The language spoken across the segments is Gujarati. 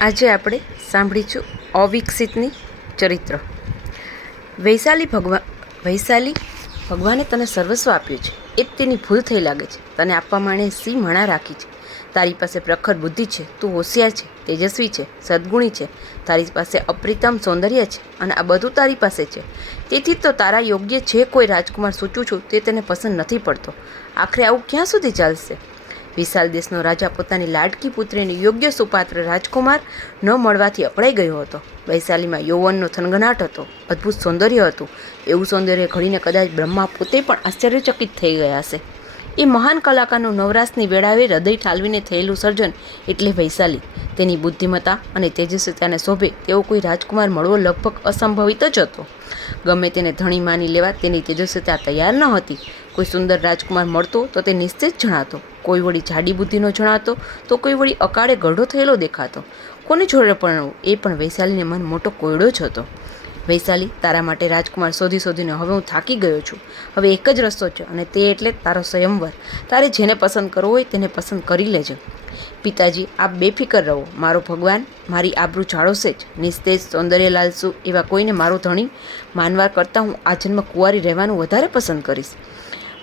આજે આપણે સાંભળીશું અવિકસિતની ચરિત્ર. વૈશાલી ભગવાને તને સર્વસ્વ આપ્યું છે, એ જ તેની ભૂલ થઈ લાગે છે. તને આપવા માંડે સી મણા રાખી છે. તારી પાસે પ્રખર બુદ્ધિ છે, તું હોશિયાર છે, તેજસ્વી છે, સદગુણી છે, તારી પાસે અપ્રિતમ સૌંદર્ય છે, અને આ બધું તારી પાસે છે. તેથી તો તારા યોગ્ય જે કોઈ રાજકુમાર સૂચું છું તે તેને પસંદ નથી પડતો. આખરે આવું ક્યાં સુધી ચાલશે? વિશાલ દેશનો રાજા પોતાની લાડકી પુત્રીને યોગ્ય સુપાત્ર રાજકુમાર ન મળવાથી અકળાઈ ગયો હતો. વૈશાલીમાં યૌવનનો થનગનાટ હતો, અદ્ભુત સૌંદર્ય હતું. એવું સૌંદર્ય ઘડીને કદાચ બ્રહ્મા પોતે પણ આશ્ચર્યચકિત થઈ ગયા હશે. એ મહાન કલાકારનું નવરાશની વેળાએ હૃદય ઠાલવીને થયેલું સર્જન એટલે વૈશાલી. તેની બુદ્ધિમત્તા અને તેજસ્વીતાને શોભે તેવો કોઈ રાજકુમાર મળવો લગભગ અસંભવિત જ હતો. ગમે તેને ધણી માની લેવા તેની તેજસ્વીતા તૈયાર ન હતી. કોઈ સુંદર રાજકુમાર મળતો તો તે નિશ્ચિત જણાતો, કોઈ વળી જાડી બુદ્ધિનો જણાતો, તો કોઈ વળી અકાળે ગઢો થયેલો દેખાતો. કોની જોડે પરણવું એ પણ વૈશાલીને મન મોટો કોયડો જ હતો. વૈશાલી, તારા માટે રાજકુમાર શોધીને હવે હું થાકી ગયો છું. હવે એક જ રસ્તો છે, અને તે એટલે તારો સ્વયંવર. તારે જેને પસંદ કરવો હોય તેને પસંદ કરી લેજે. પિતાજી, આપ બેફિકર રહો. મારો ભગવાન મારી આબરૂ જાળવશે જ. નિસ્તેજ સૌંદર્ય લાલસુ એવા કોઈને મારો ધણી માનવા કરતાં હું આ જન્મ કુંવારી રહેવાનું વધારે પસંદ કરીશ.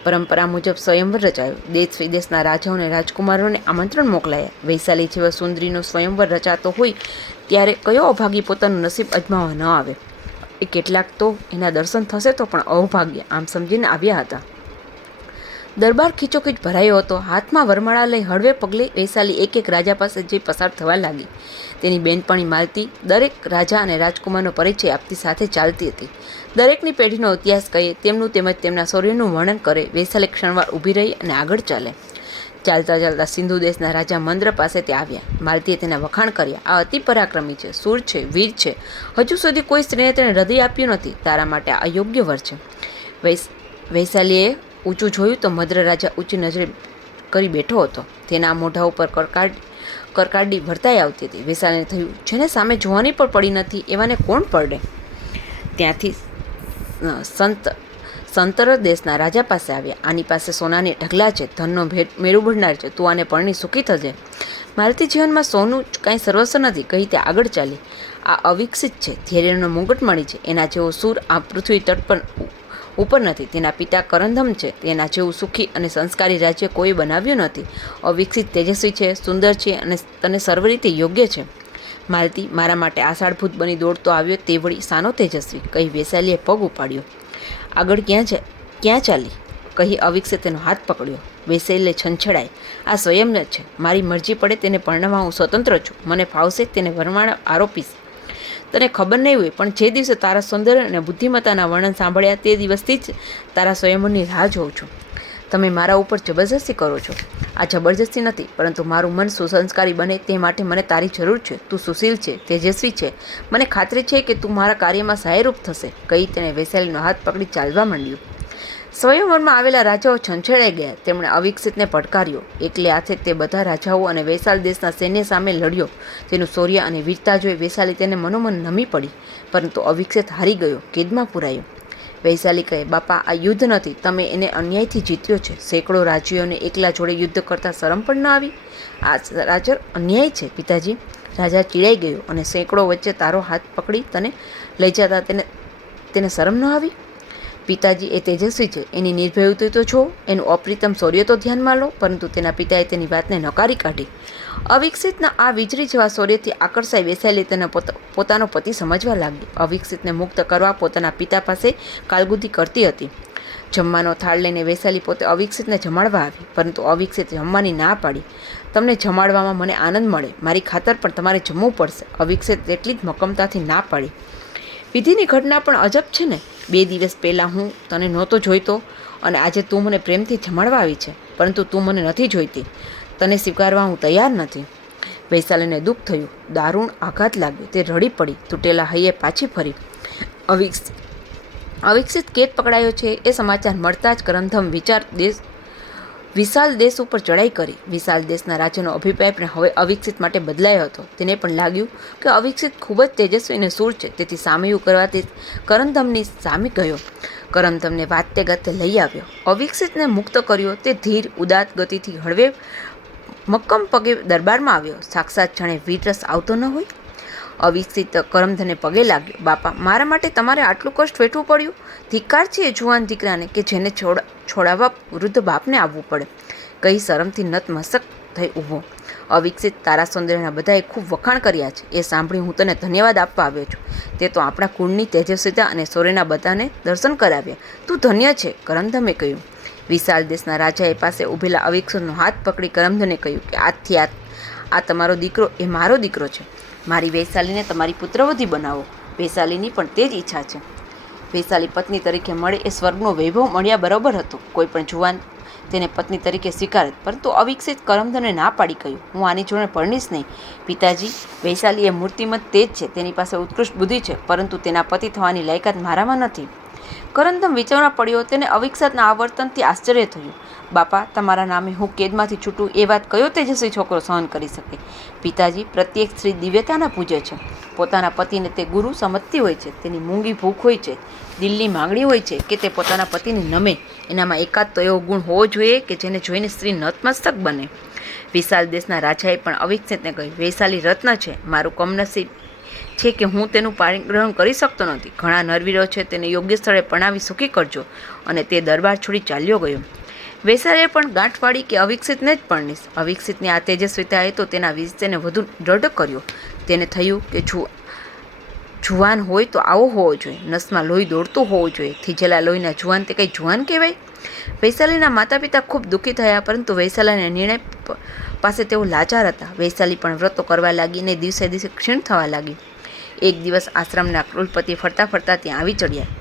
પરંપરા મુજબ સ્વયંવર રચાયો. દેશ વિદેશના રાજાઓ અને રાજકુમારોને આમંત્રણ મોકલાયા. વૈશાલી જેવા સુંદરીનો સ્વયંવર રચાતો હોય ત્યારે કયો અભાગી પોતાનું નસીબ અજમાવવા ન આવે? એ કેટલાક તો એના દર્શન થશે તો પણ અભાગ્ય આમ સમજીને આવ્યા હતા. દરબાર ખીચોખીચ ભરાયો હતો. હાથમાં વરમાળા લઈ હળવે પગલે વૈશાલી એક એક રાજા પાસે જઈ પસાર થવા લાગી. તેની બેનપણી માલતી દરેક રાજા અને રાજકુમારનો પરિચય આપતી સાથે ચાલતી હતી. દરેકની પેઢીનો ઇતિહાસ કહે, તેમનું તેમજ તેમના શૌર્યનું વર્ણન કરે. વૈશાલી ક્ષણવાર ઊભી રહી અને આગળ ચાલે. ચાલતા ચાલતા સિંધુ દેશના રાજા મંદ્ર પાસે તે આવ્યા. માલતીએ તેના વખાણ કર્યા. આ અતિ પરાક્રમી છે, શૂર છે, વીર છે. હજુ સુધી કોઈ સ્ત્રીને તેને હૃદય આપ્યું નથી. તારા માટે આ અયોગ્ય વર છે. વૈશાલીએ ઊંચું જોયું તો મદ્ર રાજા ઊંચી નજરે કરી બેઠો હતો. તેના મોઢા ઉપર કરકાડી વર્તાઈ આવતી હતી. વૈશાલીને થયું, જેને સામે જોવાની પણ પડી નથી એવાને કોણ પડે? ત્યાંથી સંતર દેશના રાજા પાસે આવ્યા. આની પાસે સોનાની ઢગલા છે, ધનનો મેળું ભરનાર છે, તું આને પરણી સુખી થજે. માલતી જીવનમાં સોનું કાંઈ સર્વસ્વ નથી કહી તે આગળ ચાલી. આ અવિકસિત છે, ધૈર્યનો મુગટમણી છે. એના જેવો સૂર આ પૃથ્વી તટ પર ઉપર નથી. તેના પિતા કરંધમ છે. તેના જેવું સુખી અને સંસ્કારી રાજ્ય કોઈ બનાવ્યું નથી. અવિકસિત તેજસ્વી છે, સુંદર છે, અને તને સર્વ રીતે યોગ્ય છે. માલતી, મારા માટે આષાઢભૂત બની દોડતો આવ્યો તે વળી સાનો તેજસ્વી કહી વૈશાલીએ પગ ઉપાડ્યો. આગળ ક્યાં ચાલી કહી અવિકસે તેનો હાથ પકડ્યો. વૈશાલીએ છંછેડાય, આ સ્વયં જ છે. મારી મરજી પડે તેને પરણવા હું સ્વતંત્ર છું. મને ફાવશે તેને વરમાળા આરોપીશ. તને ખબર નહીં હોય, પણ જે દિવસે તારા સૌંદર્ય અને બુદ્ધિમત્તાના વર્ણન સાંભળ્યા તે દિવસથી જ તારા સ્વયંવરની રાહ જોઉં છું. તમે મારા ઉપર જબરજસ્તી કરો છો. આ જબરજસ્તી નથી, પરંતુ મારું મન સુસંસ્કારી બને તે માટે મને તારી જરૂર છે. તું સુશીલ છે, તેજસ્વી છે. મને ખાતરી છે કે તું મારા કાર્યમાં સહાયરૂપ થશે કહી તેણે વૈશાલીનો હાથ પકડી ચાલવા માંડ્યું. સ્વયંવરમાં આવેલા રાજાઓ છંછેડાઈ ગયા. તેમણે અવિકસિતને પડકાર્યો. એકલે હાથે તે બધા રાજાઓ અને વૈશાલ દેશના સૈન્ય સામે લડ્યો. તેનું શૌર્ય અને વીરતા જોઈ વૈશાલી તેને મનોમન નમી પડી. પરંતુ અવિકસિત હારી ગયો, કેદમાં પુરાયો. વૈશાલી કહે, બાપા, આ યુદ્ધ નથી. તમે એને અન્યાયથી જીત્યો છે. સેંકડો રાજ્યોને એકલા જોડે યુદ્ધ કરતા શરમ પણ ન આવી? આ રાજા અન્યાય છે પિતાજી. રાજા ચીડાઈ ગયો અને સેંકડો વચ્ચે તારો હાથ પકડી તને લઈ જતા તેને શરમ ન આવી? પિતાજી, એ તેજસ્વી છે. એની નિર્ભયતા તો છો, એનું અપ્રિતમ શૌર્ય તો ધ્યાનમાં લો. પરંતુ તેના પિતાએ તેની વાતને નકારી કાઢી. અવિકસિતના આ વીજળી જેવા શૌર્યથી આકર્ષાઈ વૈશાલી તેને પોતાનો પતિ સમજવા લાગી. અવિકસિતને મુક્ત કરવા પોતાના પિતા પાસે કાલગુદી કરતી હતી. જમવાનો થાળ લઈને વૈશાલી પોતે અવિકસિતને જમાડવા આવી, પરંતુ અવિકસિત જમવાની ના પાડી. તમને જમાડવામાં મને આનંદ મળે, મારી ખાતર પણ તમારે જમવું પડશે. અવિકસિત તેટલી જ મક્કમતાથી ના પાડી. વિધિની ઘટના પણ અજબ છે ને. 2 દિવસ પહેલાં હું તને નહોતો જોઈતો અને આજે તું મને પ્રેમથી જમાડવા આવી છે, પરંતુ તું મને નથી જોઈતી. તને સ્વીકારવા હું તૈયાર નથી. વૈશાલીને દુઃખ થયું, દારૂણ આઘાત લાગ્યો. તે રડી પડી, તૂટેલા હૈયે પાછી ફરી. અવિકસિત કેદ પકડાયો છે એ સમાચાર મળતા જ કરંધમ વિશાલ દેશ ઉપર ચડાઈ કરી. વિશાલ દેશના રાજાનો અભિપ્રાય પણ હવે અવિકસિત માટે બદલાયો હતો. તેને પણ લાગ્યું કે અવિકસિત ખૂબ જ તેજસ્વી અને શૂર છે. તેથી સામયું કરવાથી કરંધમની સામે ગયો. કરંધમને વાતે ગાતે લઈ આવ્યો. અવિકસિતને મુક્ત કર્યો. તે ધીર ઉદાત ગતિથી હળવે મક્કમ પગે દરબારમાં આવ્યો. સાક્ષાત જાણે વીરરસ આવતો ન હોય. અવિકસિત કરમધને પગે લાગ્યો. બાપા, મારા માટે તમારે આટલું કષ્ટ વેઠવું પડ્યું? ધિક્કાર છે એ જુવાન દીકરાને કે જેને છોડાવવા વૃદ્ધ બાપને આવવું પડે, કહી શરમથી નતમસ્તક થઈ ઊભો. અવિકસિત, તારા સૌંદર્યના બધાએ ખૂબ વખાણ કર્યા છે. એ સાંભળી હું તને ધન્યવાદ આપવા આવ્યો છું. તે તો આપણા કુળની તેજસ્વીતા અને શૌર્યના બધાને દર્શન કરાવ્યા. તું ધન્ય છે, કરમધમે કહ્યું. વિશાળ દેશના રાજાએ પાસે ઊભેલા અવિકસિતનો હાથ પકડી કરમધને કહ્યું કે આજથી આ તમારો દીકરો એ મારો દીકરો છે. મારી વૈશાલીને તમારી પુત્રવધી બનાવો. વૈશાલીની પણ તે જ ઈચ્છા છે. વૈશાલી પત્ની તરીકે મળે એ સ્વર્ગનો વૈભવ મળ્યા બરાબર હતો. કોઈ પણ જુવાન તેને પત્ની તરીકે સ્વીકારે, પરંતુ અવિકસિત કરમધને ના પાડી કહ્યું, હું આની જોડે પરણીશ નહીં. પિતાજી, વૈશાલી એ મૂર્તિમત તે જ છે. તેની પાસે ઉત્કૃષ્ટ બુદ્ધિ છે, પરંતુ તેના પતિ થવાની લાયકાત મારામાં નથી. કરમધમ વિચારવા પડ્યો. તેને અવિકસિતના આ વર્તનથી આશ્ચર્ય થયું. બાપા, તમારા નામે હું કેદમાંથી છૂટું એ વાત કયો તેજસ્વી છોકરો સહન કરી શકે? પિતાજી, પ્રત્યેક સ્ત્રી દિવ્યતાના પૂજે છે. પોતાના પતિને તે ગુરુ સમજતી હોય છે. તેની મૂંગી ભૂખ હોય છે, દિલની માંગણી હોય છે કે તે પોતાના પતિને નમે. એનામાં એકાદ તો એવો ગુણ હોવો જોઈએ કે જેને જોઈને સ્ત્રી નતમસ્તક બને. વિશાળ દેશના રાજાએ પણ અવિકસિતને કહ્યું, વૈશાલી રત્ન છે. મારું કમનસીબ છે કે હું તેનું પાણીગ્રહણ કરી શકતો નથી. ઘણા નરવીરો છે, તેને યોગ્ય સ્થળે પરણાવી સુખી કરજો. અને તે દરબાર છોડી ચાલ્યો ગયો. વૈશાલીએ પણ ગાંઠ પાડી કે અવિકસિતને જ પરણીશ. અવિકસિતની આ તેજસ્વીતાએ તો તેના વિષયને વધુ દ્રઢ કર્યો. તેને થયું કે જુવાન હોય તો આવો હોવો જોઈએ. નસમાં લોહી દોડતું હોવું જોઈએ. થીજેલા લોહીના જુવાન તે કંઈ જુવાન કહેવાય? વૈશાલીના માતા પિતા ખૂબ દુઃખી થયા, પરંતુ વૈશાલીના નિર્ણય પાસે તેઓ લાચાર હતા. વૈશાલી પણ વ્રતો કરવા લાગી અને દિવસે દિવસે ક્ષીણ થવા લાગી. એક દિવસ આશ્રમના કુલપતિ ફરતા ફરતા ત્યાં આવી ચડ્યા.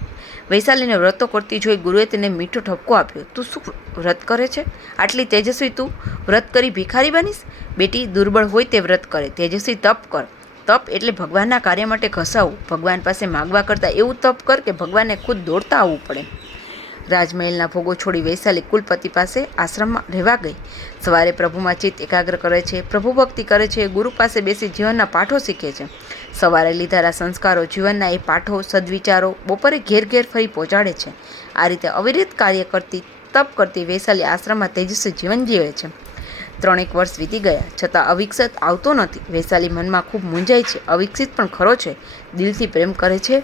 વૈશાલીને વ્રતો કરતી જોઈ ગુરુએ તેને મીઠો ઠપકો આપ્યો. તું શું વ્રત કરે છે? આટલી તેજસ્વી તું વ્રત કરી ભિખારી બનીશ? બેટી, દુર્બળ હોય તે વ્રત કરે. તેજસ્વી તપ કર. તપ એટલે ભગવાનના કાર્ય માટે ઘસાવવું. ભગવાન પાસે માગવા કરતાં એવું તપ કર કે ભગવાનને ખુદ દોડતા આવવું પડે. રાજમહેલના ભોગો છોડી વૈશાલી કુલપતિ પાસે આશ્રમમાં રહેવા ગઈ. સવારે પ્રભુમાં ચિત્ત એકાગ્ર કરે છે, પ્રભુ ભક્તિ કરે છે, ગુરુ પાસે બેસી જીવનના પાઠો શીખે છે. સવારે લીધેલા સંસ્કારો, જીવનના એ પાઠો, સદવિચારો બપોરે ઘેર ઘેર ફરી પહોંચાડે છે. આ રીતે અવિરત કાર્ય કરતી, તપ કરતી વૈશાલી આશ્રમમાં તેજસ્વી જીવન જીવે છે. 3 વર્ષ વીતી ગયા, છતાં અવિકસિત આવતો નથી. વૈશાલી મનમાં ખૂબ મૂંઝાય છે. અવિકસિત પણ ખરો છે, દિલથી પ્રેમ કરે છે,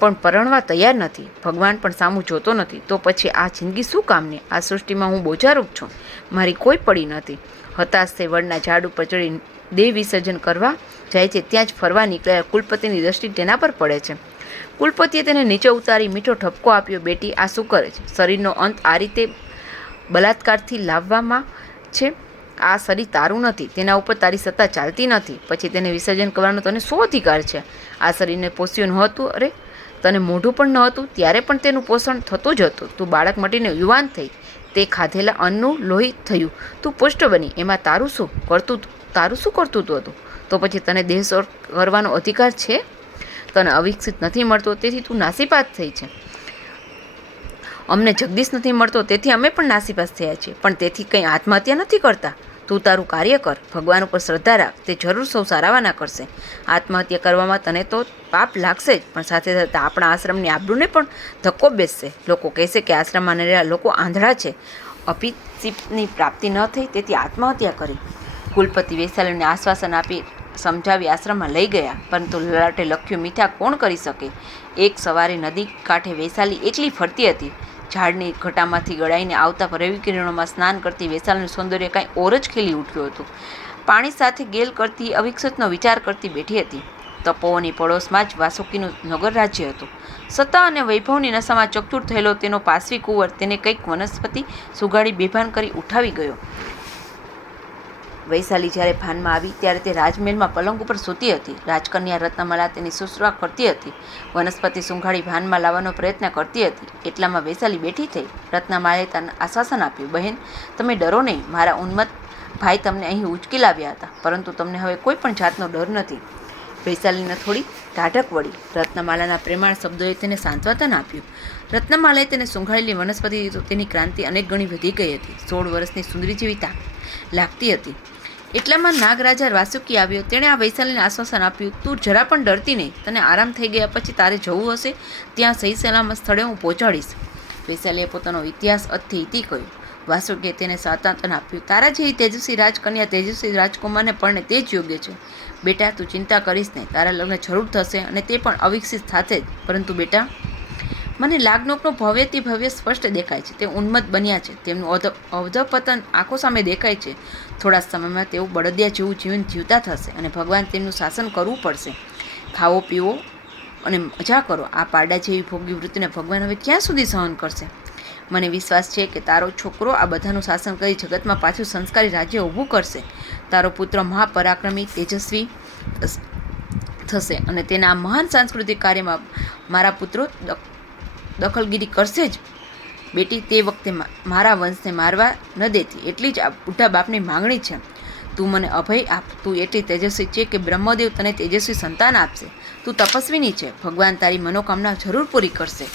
પણ પરણવા તૈયાર નથી. ભગવાન પણ સામું જોતો નથી. તો પછી આ જિંદગી શું કામની? આ સૃષ્ટિમાં હું બોજારૂપ છું. મારી કોઈ પડી નથી. હતાશ થઈ વડના ઝાડ ઉપર ચડી દેહ વિસર્જન કરવા જાય છે. ત્યાં જ ફરવા નીકળેલા કુલપતિની દ્રષ્ટિ તેના પર પડે છે. કુલપતિએ તેને નીચે ઉતારી મીઠો ઠપકો આપ્યો. બેટી, આ શું કરે છે? શરીરનો અંત આ રીતે બલાત્કારથી લાવવામાં છે. આ શરીર તારું નથી. તેના ઉપર તારી સત્તા ચાલતી નથી. પછી તેને વિસર્જન કરવાનો તને શું અધિકાર છે? આ શરીરને પોષ્યું નહોતું? અરે, તને મોઢું પણ નહોતું ત્યારે પણ તેનું પોષણ થતું જ હતું. તું બાળક મટીને યુવાન થઈ, તે ખાધેલા અન્નનું લોહી થયું. તું પુષ્ટ બની. એમાં તારું શું કરતું હતું? તો પછી તને દેહસોર કરવાનો અધિકાર છે? તને અવિકસિત નથી મળતો તેથી તું નાસીપાસ થઈ છે. અમને જગદીશ નથી મળતો તેથી અમે પણ નાસીપાસ થયા છીએ. પણ તેથી કંઈ આત્મહત્યા નથી કરતા. તું તારું કાર્ય કર. ભગવાન ઉપર શ્રદ્ધા રાખ. તે જરૂર સૌ સારાવાના કરશે. આત્મહત્યા કરવામાં તને તો પાપ લાગશે જ, પણ સાથે સાથે આપણા આશ્રમની આબરૂને પણ ધક્કો બેસશે. લોકો કહેશે કે આશ્રમમાં રહેલા લોકો આંધળા છે. અભિષિપની પ્રાપ્તિ ન થઈ તેથી આત્મહત્યા કરી. કુલપતિ વૈશાલીને આશ્વાસન આપી સમજાવી આશ્રમમાં લઈ ગયા, પરંતુ લલાટે લખ્યું મીઠા કોણ કરી શકે? એક સવારે નદી કાંઠે વૈશાલી એકલી ફરતી હતી. ઝાડની ઘટામાંથી ગળાઈને આવતા રવિ કિરણોમાં સ્નાન કરતી વૈશાલીનું સૌંદર્ય કાંઈ ઓર જ ખીલી ઉઠ્યું હતું. પાણી સાથે ગેલ કરતી અવિકસિતનો વિચાર કરતી બેઠી હતી. તપોવની પડોશમાં જ વાસુકીનું નગર રાજ્ય હતું. સત્તા અને વૈભવની નશામાં ચકચૂર થયેલો તેનો પાસવી કુંવર તેને કંઈક વનસ્પતિ સુગાડી બેભાન કરી ઉઠાવી ગયો. વૈશાલી જ્યારે ભાનમાં આવી ત્યારે તે રાજમહેલમાં પલંગ ઉપર સૂતી હતી. રાજકન્યા રત્નમાલા તેની શુશ્રુષા કરતી હતી. વનસ્પતિ સુંઘાડી ભાનમાં લાવવાનો પ્રયત્ન કરતી હતી. એટલામાં વૈશાલી બેઠી થઈ. રત્નમાલાએ તેને આશ્વાસન આપ્યું, બહેન, તમે ડરો નહીં. મારા ઉન્મત્ત ભાઈ તમને અહીં ઉચકી લાવ્યા હતા, પરંતુ તમને હવે કોઈ પણ જાતનો ડર નથી. વૈશાલીને થોડી ટાઢક વળી. રત્નમાલાના પ્રેમાળ શબ્દોએ તેને સાંત્વન આપ્યું. રત્નમાલાએ તેને સુંઘાડેલી વનસ્પતિ તો તેની ક્રાંતિ અનેક ગણી વધી ગઈ હતી. 16 વર્ષની સુંદરી જેવી લાગતી હતી. એટલામાં નાગરાજા વાસુકી આવ્યો. તેણે આ વૈશાલીને આશ્વાસન આપ્યું, તું જરા પણ ડરતી નહીં. તને આરામ થઈ ગયા પછી તારે જવું હશે ત્યાં સહી સલામત સ્થળે હું પહોંચાડીશ. વૈશાલીએ પોતાનો ઇતિહાસ અતથી ઇતિ કહ્યું. વાસુકીએ તેને સાંત્વન આપ્યું. તારા જેવી તેજસ્વી રાજકન્યા તેજસ્વી રાજકુમારને પરણે તે જ યોગ્ય છે. બેટા, તું ચિંતા કરીશ નહીં. તારા લગ્ન જરૂર થશે, અને તે પણ અવિકસિત સાથે જ. પરંતુ બેટા, મને લાગનોકનું ભવ્યથી ભવ્ય સ્પષ્ટ દેખાય છે. તે ઉન્મત્ત બન્યા છે. તેમનું અધપતન આંખો સામે દેખાય છે. થોડા સમયમાં તેઓ બળદિયા જેવું જીવન જીવતા થશે, અને ભગવાન તેમનું શાસન કરવું પડશે. ખાવો, પીવો અને મજા કરો. આ પારડા જેવી ભોગી વૃત્તિને ભગવાન હવે ક્યાં સુધી સહન કરશે? મને વિશ્વાસ છે કે તારો છોકરો આ બધાનું શાસન કરી જગતમાં પાછું સંસ્કારી રાજ્ય ઊભું કરશે. તારો પુત્ર મહાપરાક્રમી તેજસ્વી થશે, અને તેના આ મહાન સાંસ્કૃતિક કાર્યમાં મારા પુત્રો દખલગીરી કરશે જ. બેટી, તે વખતે મારા વંશને મારવા ન દેતી, એટલી જ આ બુઢા બાપની માંગણી છે. તું મને અભય આપ. તું એટલી તેજસ્વી છે કે બ્રહ્મદેવ તને તેજસ્વી સંતાન આપશે. તું તપસ્વીની છે. ભગવાન તારી મનોકામના જરૂર પૂરી કરશે.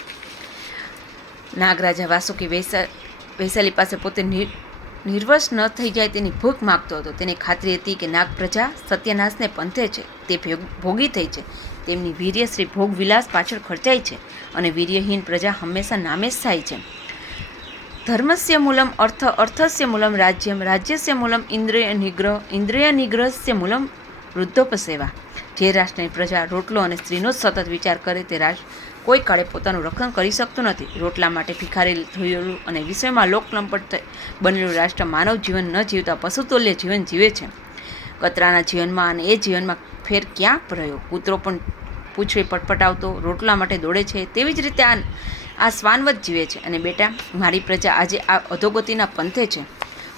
નાગરાજા વાસુકી વૈશાલી પાસે પોતે નિર્વશ ન થઈ જાય તેની ભૂખ માગતો હતો. તેને ખાતરી હતી કે નાગ પ્રજા સત્યનાશને પંથે છે. તે ભોગી થઈ છે. તેમની વીર્યશ્રી ભોગ વિલાસ પાછળ ખર્ચાય છે, અને વીર્યહીન પ્રજા હંમેશા નામેશ થાય છે. ધર્મસ્ય મૂલમ અર્થ, અર્થસ્ય મૂલમ રાજ્યમ, રાજ્યસ્ય મૂલમ ઇન્દ્રિય નિગ્રહ, ઇન્દ્રિય નિગ્રહસ્ય મૂલમ વૃદ્ધોપસેવા. જે રાષ્ટ્રની પ્રજા રોટલો અને સ્ત્રીનો જ સતત વિચાર કરે તે રાષ્ટ્ર કોઈ કાળે પોતાનું રક્ષણ કરી શકતું નથી. રોટલા માટે ભિખારી થયેલું અને વિશ્વમાં લોકલંપટ બનેલું રાષ્ટ્ર માનવ જીવન ન જીવતા પશુતુલ્ય જીવન જીવે છે. કતરાના જીવનમાં અને એ જીવનમાં ફેર ક્યાં રહ્યો? કૂતરો પણ પૂંછડી પટપટાવતો રોટલા માટે દોડે છે, તેવી જ રીતે આ શ્વાનવત જીવે છે. અને બેટા, મારી પ્રજા આજે આ અધોગતિના પંથે છે.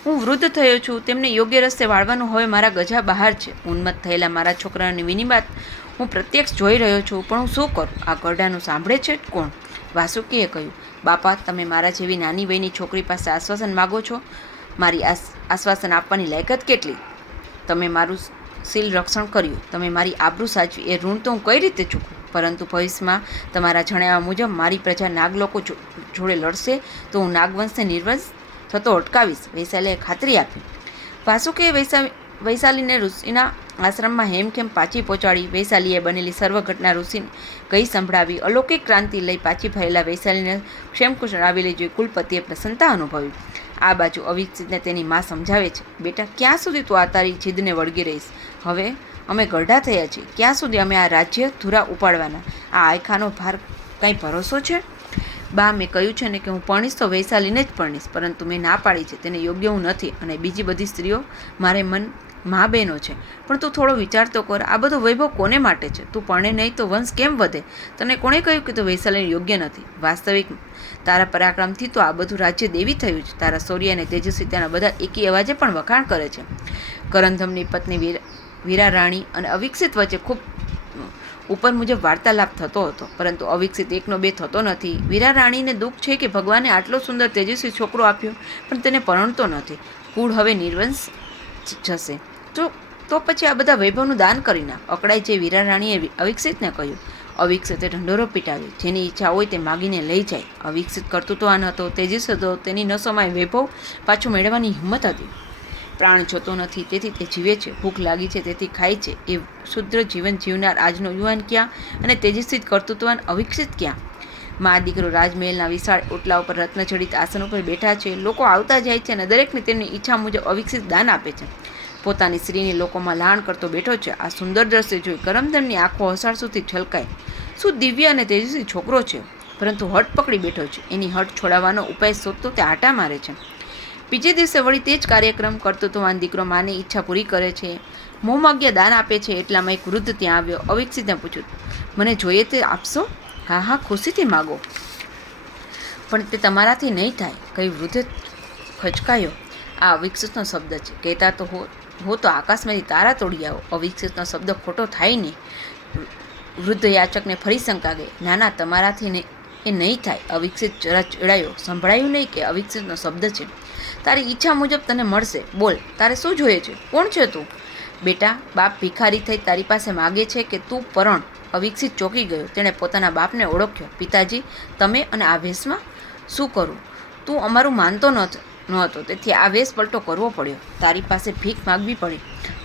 હું વૃદ્ધ થયો છું. તેમને યોગ્ય રસ્તે વાળવાનું હવે મારા ગજા બહાર છે. ઉન્મત્ત થયેલા મારા છોકરાની વિનિમત હું પ્રત્યક્ષ જોઈ રહ્યો છું, પણ હું શું કરું? આ ગરડાનું સાંભળે છે કોણ? વાસુકીએ કહ્યું, બાપા, તમે મારા જેવી નાની વયની છોકરી પાસે આશ્વાસન માગો છો. મારી આશ્વાસન આપવાની લાયકાત કેટલી? તમે મારું શીલ રક્ષણ કર્યું, તમે મારી આબરૂ સાચવી, એ ઋણ તો હું કઈ રીતે ચૂકવું? પરંતુ ભવિષ્યમાં તમારા જણાવ્યા મુજબ મારી પ્રજા નાગલોકો જોડે લડશે તો હું નાગવંશને નિર્વંશ થતો અટકાવીશ. વૈશાલીએ ખાતરી આપી. વાસુકીએ વૈશાલીને ઋષિના આશ્રમમાં હેમખેમ પાછી પહોંચાડી. વૈશાલીએ બનેલી સર્વ ઘટના ઋષિને કહી સંભળાવી. અલૌકિક ક્રાંતિ લઈ પાછી ફરેલા વૈશાલીને ક્ષેમકુશળ આવેલી જોઈ કુલપતિએ પ્રસન્નતા અનુભવી. આ બાજુ અવિકસિતને તેની માં સમજાવે છે, બેટા, ક્યાં સુધી તું આ તારી જીદને વળગી રહીશ? હવે અમે ગરડા થયા છીએ. ક્યાં સુધી અમે આ રાજ્ય ધુરા ઉપાડવાના? આ આયખાનો ભાર કાંઈ ભરોસો છે? બા, મેં કહ્યું છે ને કે હું પરણીશ તો વૈશાલીને જ પરણીશ, પરંતુ મેં ના પાડી છે. તેને યોગ્ય હું નથી, અને બીજી બધી સ્ત્રીઓ મારે મા બહેનો છે. પણ તું થોડો વિચાર તો કર. આ બધો વૈભવ કોને માટે છે? તું પરણે નહીં તો વંશ કેમ વધે? તને કોણે કહ્યું કે તું વૈશાલીને યોગ્ય નથી? વાસ્તવિક તારા પરાક્રમથી તો આ બધું રાજ્ય દેવી થયું છે. તારા શૌર્ય અને તેજસ્વીતાના બધા એકી અવાજે પણ વખાણ કરે છે. કરંધમની પત્ની વીરા રાણી અને અવિકસિત વચ્ચે ખૂબ ઉપર મુજબ વાર્તાલાપ થતો હતો, પરંતુ અવિકસિત એકનો બે થતો નથી. વીરા રાણીને દુઃખ છે કે ભગવાને આટલો સુંદર તેજસ્વી છોકરો આપ્યો, પણ તેને પરણતો નથી. કુળ હવે નિર્વંશ જશે. તો પછી આ બધા વૈભવનું દાન કરી નાખ. અકળાઈ જે વીરા રાણીએ અવિકસિતને કહ્યું. અવિકસિતે ઢંઢોરો પીટાવ્યો. જેની ઈચ્છા હોય તે માગીને લઈ જાય. અવિકસિત કર્તૃત્વવાન હતો, તેજસ્વી હતો. તેની નસોમાં વૈભવ પાછું મેળવવાની હિંમત હતી. પ્રાણ જોતો નથી, તેથી તે જીવે છે. ભૂખ લાગી છે, તેથી ખાય છે. એ શુદ્ર જીવન જીવનાર આજનો યુવાન ક્યાં, અને તેજસ્વી કર્તૃત્વવાન અવિકસિત ક્યાં? મા દીકરો રાજમહેલના વિશાળ ઓટલા ઉપર રત્નજડિત આસન ઉપર બેઠા છે. લોકો આવતા જાય છે, અને દરેકને તેમની ઈચ્છા મુજબ અવિકસિત દાન આપે છે. પોતાની સ્ત્રીની લોકોમાં લાણ કરતો બેઠો છે. આ સુંદર દ્રશ્ય જોઈ કરમધનની આંખો હસાળસુથી છલકાય. શું દિવ્ય અને તેજસ્વી છોકરો છે, પરંતુ હટ પકડી બેઠો છે. એની હટ છોડાવવાનો ઉપાય શોધતો તે આટા મારે છે. બીજે દિવસે વળી તે જ કાર્યક્રમ. કર્તૃત્વવાન દીકરો માની ઈચ્છા પૂરી કરે છે, મોહમાગ્ય દાન આપે છે. એટલામાં એક વૃદ્ધ ત્યાં આવ્યો. અવિકસિતને પૂછ્યું, મને જોઈએ તે આપશો? હા હા, ખુશીથી માગો, પણ તે તમારાથી નહીં થાય, કઈ વૃદ્ધે ખચકાયો. આ અવિકસિતનો શબ્દ છે. કહેતા તો હો તો આકાશમાંથી તારા તોડી આવો. અવિકસિતનો શબ્દ ખોટો થાય નહીં. વૃદ્ધ યાચકને ફરી શંકા ગઈ. ના ના, તમારાથી એ નહીં થાય. અવિકસિત જરા ચડાયો. સંભળાયું નહીં કે અવિકસિતનો શબ્દ છે. તારી ઈચ્છા મુજબ તને મળશે. બોલ, તારે શું જોઈએ છે? કોણ છે તું? બેટા, બાપ ભિખારી થઈ તારી પાસે માગે છે કે તું પરણ. અવિકસિત ચોંકી ગયો. તેણે પોતાના બાપને ઓળખ્યો. પિતાજી, તમે અને આ વેશમાં શું કરું? તું અમારું માનતો નહોતો, તેથી આ વેશ પલટો કરવો પડ્યો. તારી પાસે ભીખ માગવી પડી.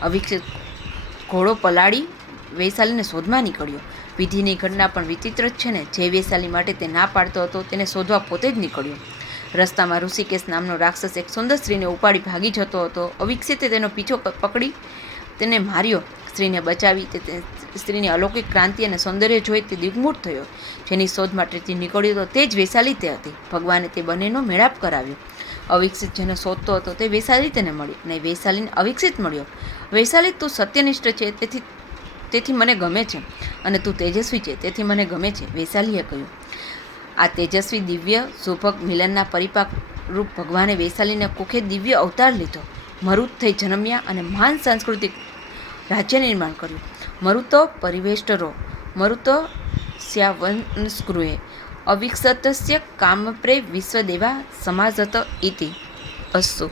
અવિકસિત ઘોડો પલાળી વૈશાલીને શોધવા નીકળ્યો. વિધિની ઘટના પણ વિચિત્ર જ છે ને. જે વૈશાલી માટે તે ના પાડતો હતો તેને શોધવા પોતે જ નીકળ્યો. રસ્તામાં ઋષિકેશ નામનો રાક્ષસ એક સુંદર સ્ત્રીને ઉપાડી ભાગી જતો હતો. અવિકસિતે તેનો પીછો પકડી તેને માર્યો. સ્ત્રીને બચાવી. તે સ્ત્રીની અલૌકિક ક્રાંતિ અને સૌંદર્ય જોઈ તે દિગ્મૂઢ થયો. જેની શોધ માટે તે નીકળ્યો હતો તે જ વેશાલી તે હતી. ભગવાને તે બંનેનો મેળાપ કરાવ્યો. અવિકસિત જેને શોધતો હતો તે વૈશાલી તેને મળ્યો અને વૈશાલીને અવિકસિત મળ્યો. વૈશાલી, તું સત્યનિષ્ઠ છે તેથી મને ગમે છે, અને તું તેજસ્વી છે તેથી મને ગમે છે, વૈશાલીએ કહ્યું. આ તેજસ્વી દિવ્ય શુભક મિલનના પરિપાક રૂપ ભગવાને વૈશાલીને કુખે દિવ્ય અવતાર લીધો. મરુત થઈ જન્મ્યા અને મહાન સાંસ્કૃતિક રાજ્ય નિર્માણ કર્યું. મરુતો પરિવેષ્ટરો મરુતો સ્યાવંસ્કૃહે અવિક્ષતસ્ય કામપ્રે વિશ્વદેવા સમાજત ઇતિ. અસ્તુ.